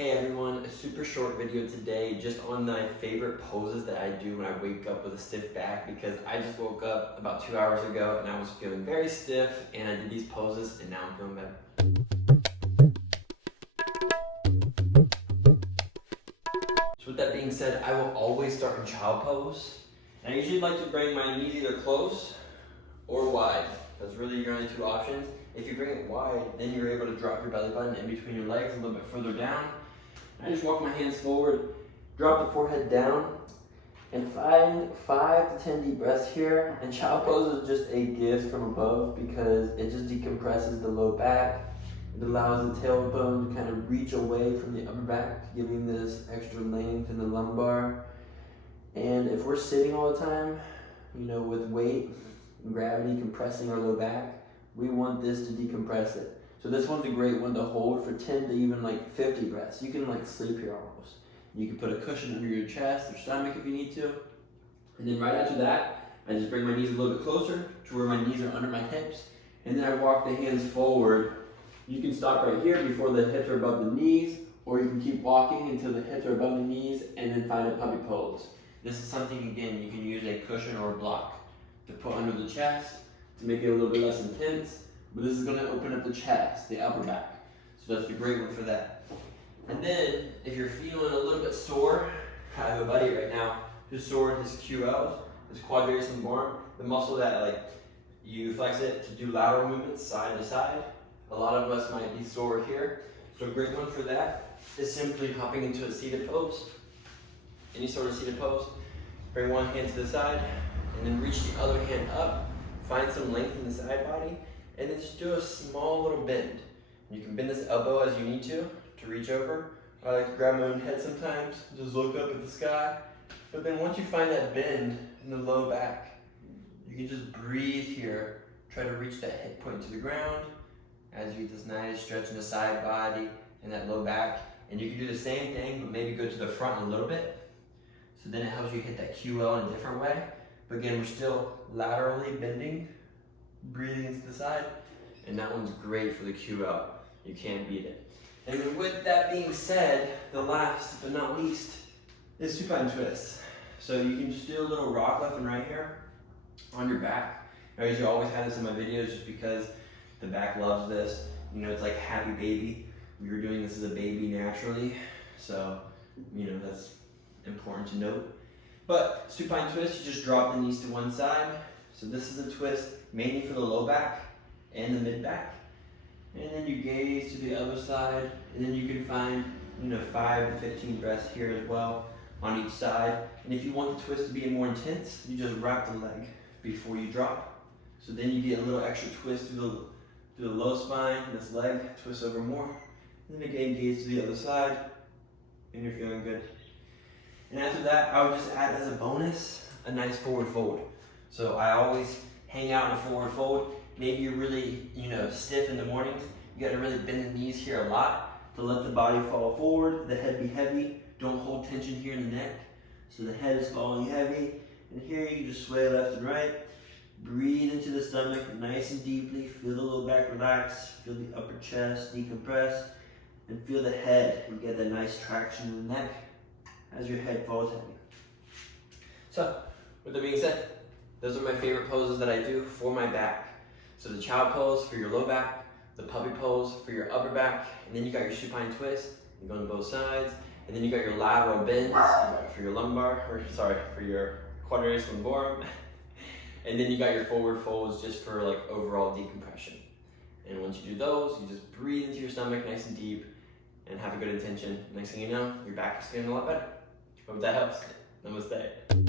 Hey everyone, a super short video today just on my favorite poses that I do when I wake up with a stiff back, because I just woke up about 2 hours ago and I was feeling very stiff and I did these poses and now I'm feeling better. So with that being said, I will always start in child pose. And I usually like to bring my knees either close or wide. That's really your only two options. If you bring it wide, then you're able to drop your belly button in between your legs a little bit further down. I just walk my hands forward, drop the forehead down, and find 5 to 10 deep breaths here. And child pose is just a gift from above because it just decompresses the low back. It allows the tailbone to kind of reach away from the upper back, giving this extra length in the lumbar. And if we're sitting all the time, with weight and gravity compressing our low back, we want this to decompress it. So this one's a great one to hold for 10 to even 50 breaths. You can sleep here almost. You can put a cushion under your chest or stomach if you need to. And then right after that, I just bring my knees a little bit closer to where my knees are under my hips. And then I walk the hands forward. You can stop right here before the hips are above the knees, or you can keep walking until the hips are above the knees and then find a puppy pose. This is something, again, you can use a cushion or a block to put under the chest to make it a little bit less intense. But this is going to open up the chest, the upper back. So that's a great one for that. And then, if you're feeling a little bit sore, I have a buddy right now who's sore in his QLs, his quadratus lumborum, the muscle that you flex it to do lateral movements side to side. A lot of us might be sore here. So a great one for that is simply hopping into a seated pose. Any sort of seated pose. Bring one hand to the side, and then reach the other hand up. Find some length in the side body. And then just do a small little bend. You can bend this elbow as you need to reach over. I like to grab my own head sometimes, just look up at the sky. But then once you find that bend in the low back, you can just breathe here. Try to reach that hip point to the ground as you get this nice stretch in the side body and that low back. And you can do the same thing, but maybe go to the front a little bit. So then it helps you hit that QL in a different way. But again, we're still laterally bending, breathing into the side, and that one's great for the QL. You can't beat it. And then with that being said, the last but not least is supine twist. So you can just do a little rock left and right here on your back. I usually always have this in my videos just because the back loves this. It's like happy baby. We were doing this as a baby naturally, so that's important to note. But supine twist, you just drop the knees to one side. So this is a twist mainly for the low back and the mid back. And then you gaze to the other side, and then you can find 5 to 15 breaths here as well on each side. And if you want the twist to be more intense, you just wrap the leg before you drop. So then you get a little extra twist through the low spine, this leg twists over more. And then again, gaze to the other side, and you're feeling good. And after that, I would just add as a bonus a nice forward fold. So I always hang out in a forward fold. Maybe you're really, stiff in the mornings. You gotta really bend the knees here a lot to let the body fall forward, the head be heavy. Don't hold tension here in the neck. So the head is falling heavy. And here you just sway left and right. Breathe into the stomach nice and deeply. Feel the low back relax. Feel the upper chest decompress. And feel the head. You get that nice traction in the neck as your head falls heavy. So, with that being said, those are my favorite poses that I do for my back. So the child pose for your low back, the puppy pose for your upper back, and then you got your supine twist, you go on both sides, and then you got your lateral bends for your for your quadratus lumborum, and then you got your forward folds just for overall decompression. And once you do those, you just breathe into your stomach nice and deep, and have a good intention. Next thing you know, your back is feeling a lot better. Hope that helps. Namaste.